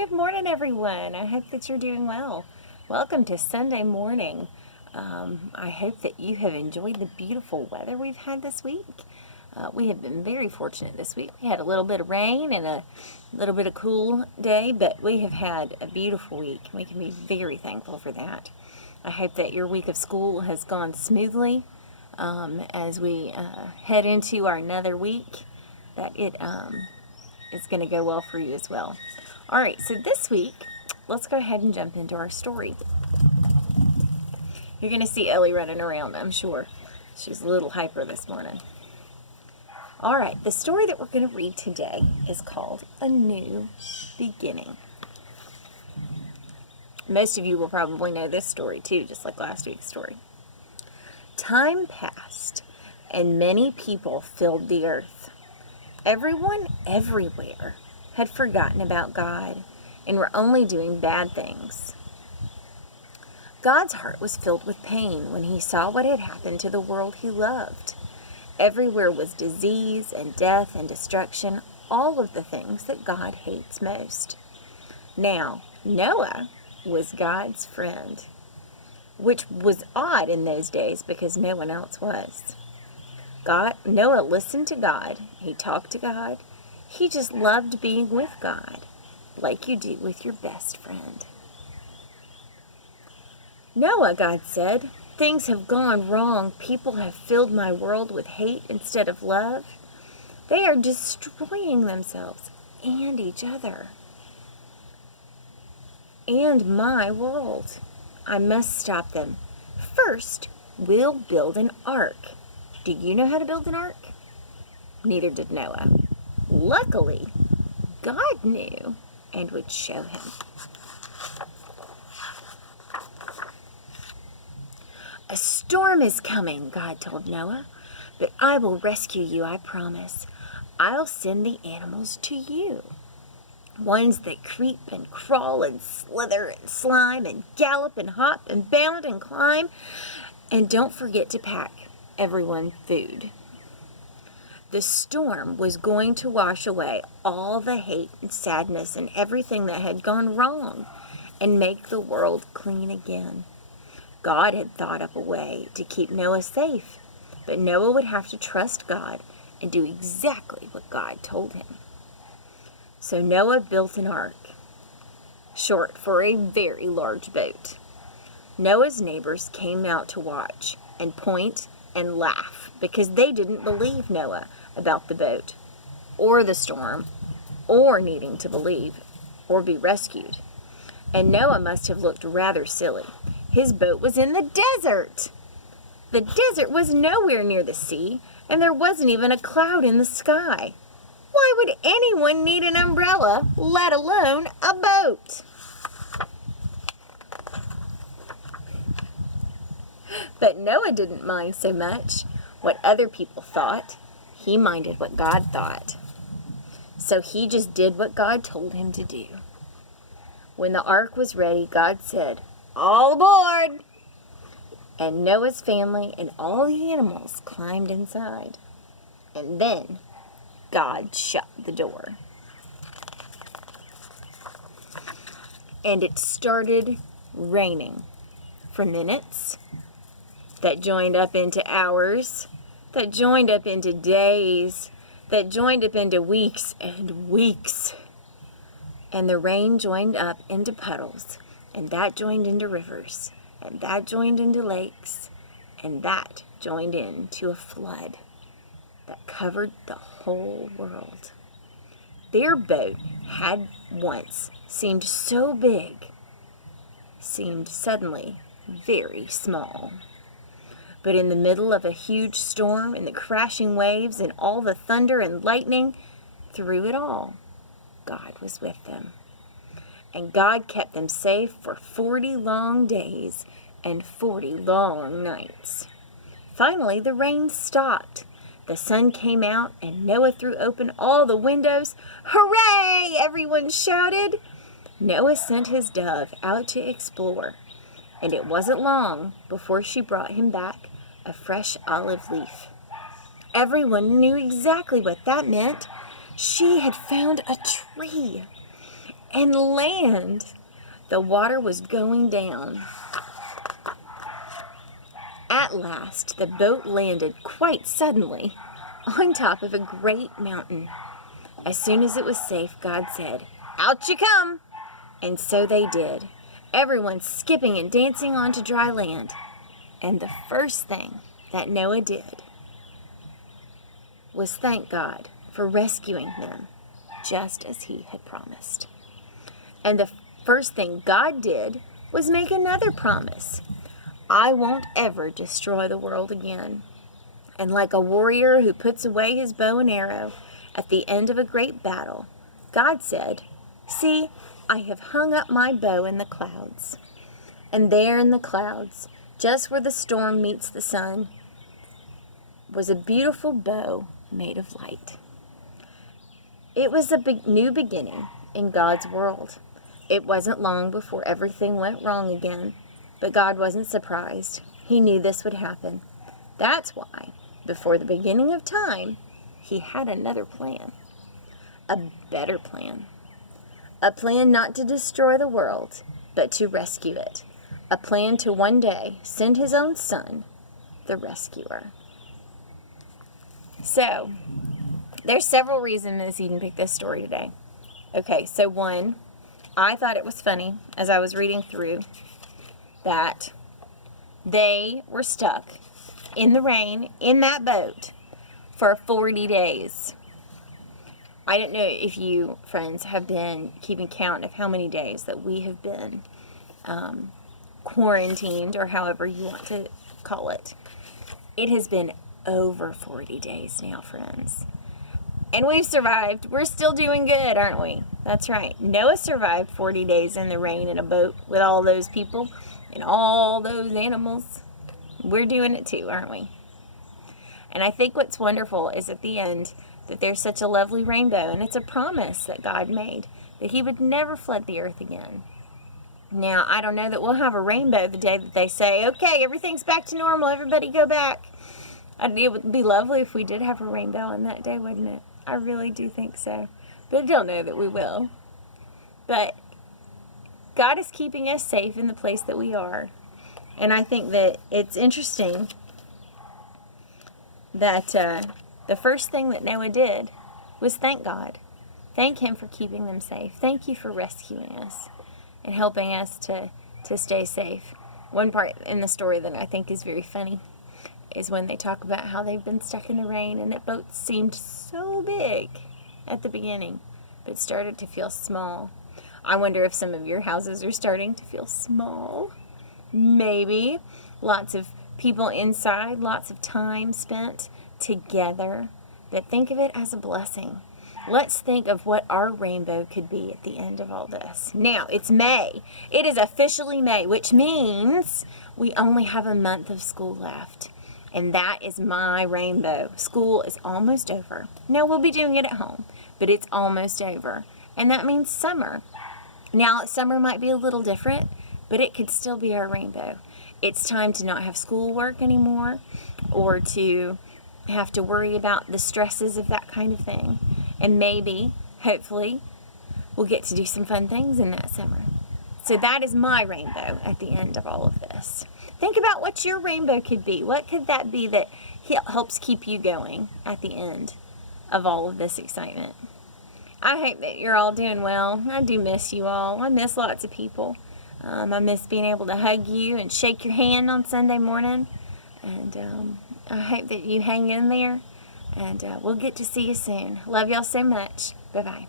Good morning, everyone. I hope that you're doing well. Welcome to Sunday morning. I hope that you have enjoyed the beautiful weather we've had this week. We have been very fortunate this week. We had a little bit of rain and a little bit of cool day, but we have had a beautiful week. We can be very thankful for that. I hope that your week of school has gone smoothly as we head into our another week, that it is going to go well for you as well. All right, so this week, let's go ahead and jump into our story. You're going to see Ellie running around, I'm sure. She's a little hyper this morning. All right, the story that we're going to read today is called A New Beginning. Most of you will probably know this story too, just like last week's story. Time passed, and many people filled the earth. Everyone everywhere had forgotten about God and were only doing bad things. God's heart was filled with pain when he saw what had happened to the world he loved. Everywhere was disease and death and destruction, all of the things that God hates most. Now, Noah was God's friend, which was odd in those days because no one else was. Noah listened to God. He talked to God. He just loved being with God, like you do with your best friend. Noah, God said, things have gone wrong. People have filled my world with hate instead of love. They are destroying themselves and each other and my world. I must stop them. First, we'll build an ark. Do you know how to build an ark? Neither did Noah. Luckily, God knew and would show him. A storm is coming, God told Noah, but I will rescue you, I promise. I'll send the animals to you. Ones that creep and crawl and slither and slime and gallop and hop and bound and climb. And don't forget to pack everyone food. The storm was going to wash away all the hate and sadness and everything that had gone wrong and make the world clean again. God had thought up a way to keep Noah safe, but Noah would have to trust God and do exactly what God told him. So Noah built an ark, short for a very large boat. Noah's neighbors came out to watch and point and laugh because they didn't believe Noah about the boat or the storm or needing to believe or be rescued. And Noah must have looked rather silly. His boat was in the desert. The desert was nowhere near the sea, and there wasn't even a cloud in the sky. Why would anyone need an umbrella, let alone a boat? But Noah didn't mind so much what other people thought. He minded what God thought. So he just did what God told him to do. When the ark was ready, God said, "All aboard!" And Noah's family and all the animals climbed inside. And then God shut the door. And it started raining for minutes, that joined up into hours, that joined up into days, that joined up into weeks and weeks. And the rain joined up into puddles, and that joined into rivers, and that joined into lakes, and that joined into a flood that covered the whole world. Their boat had once seemed so big, seemed suddenly very small. But in the middle of a huge storm and the crashing waves and all the thunder and lightning, through it all, God was with them. And God kept them safe for 40 long days and 40 long nights. Finally, the rain stopped. The sun came out and Noah threw open all the windows. Hooray! Everyone shouted. Noah sent his dove out to explore, and it wasn't long before she brought him back a fresh olive leaf. Everyone knew exactly what that meant. She had found a tree. and land. The water was going down. At last, the boat landed quite suddenly on top of a great mountain. As soon as it was safe, God said, "Out you come!" And so they did, everyone skipping and dancing onto dry land. And the first thing that Noah did was thank God for rescuing them, just as he had promised. And the first thing God did was make another promise. I won't ever destroy the world again. And like a warrior who puts away his bow and arrow at the end of a great battle, God said, "See, I have hung up my bow in the clouds." And there in the clouds, just where the storm meets the sun, was a beautiful bow made of light. It was a new beginning in God's world. It wasn't long before everything went wrong again, but God wasn't surprised. He knew this would happen. That's why, before the beginning of time, he had another plan. A better plan. A plan not to destroy the world, but to rescue it. A plan to one day send his own son, the rescuer. So, there's several reasons Miss Eden picked this story today. Okay, so one, I thought it was funny as I was reading through that they were stuck in the rain in that boat for 40 days. I don't know if you, friends, have been keeping count of how many days that we have been quarantined, or however you want to call it. It has been over 40 days now, friends. And we've survived. We're still doing good, aren't we? That's right. Noah survived 40 days in the rain in a boat with all those people and all those animals. We're doing it too, aren't we? And I think what's wonderful is at the end that there's such a lovely rainbow, and it's a promise that God made that he would never flood the earth again. Now, I don't know that we'll have a rainbow the day that they say, okay, everything's back to normal, everybody go back. It would be lovely if we did have a rainbow on that day, wouldn't it? I really do think so. But I don't know that we will. But God is keeping us safe in the place that we are. And I think that it's interesting that the first thing that Noah did was thank God. Thank him for keeping them safe. Thank you for rescuing us and helping us to stay safe. One part in the story that I think is very funny is when they talk about how they've been stuck in the rain and that boat seemed so big at the beginning, but started to feel small. I wonder if some of your houses are starting to feel small. Maybe. Lots of people inside, lots of time spent together. But think of it as a blessing. Let's think of what our rainbow could be at the end of all this. Now, it's May. It is officially May, which means we only have a month of school left. And that is my rainbow. School is almost over. No, we'll be doing it at home, but it's almost over. And that means summer. Now, summer might be a little different, but it could still be our rainbow. It's time to not have schoolwork anymore, or to have to worry about the stresses of that kind of thing. And maybe, hopefully, we'll get to do some fun things in that summer. So that is my rainbow at the end of all of this. Think about what your rainbow could be. What could that be that helps keep you going at the end of all of this excitement? I hope that you're all doing well. I do miss you all. I miss lots of people. I miss being able to hug you and shake your hand on Sunday morning. And I hope that you hang in there. And we'll get to see you soon. Love y'all so much. Bye-bye.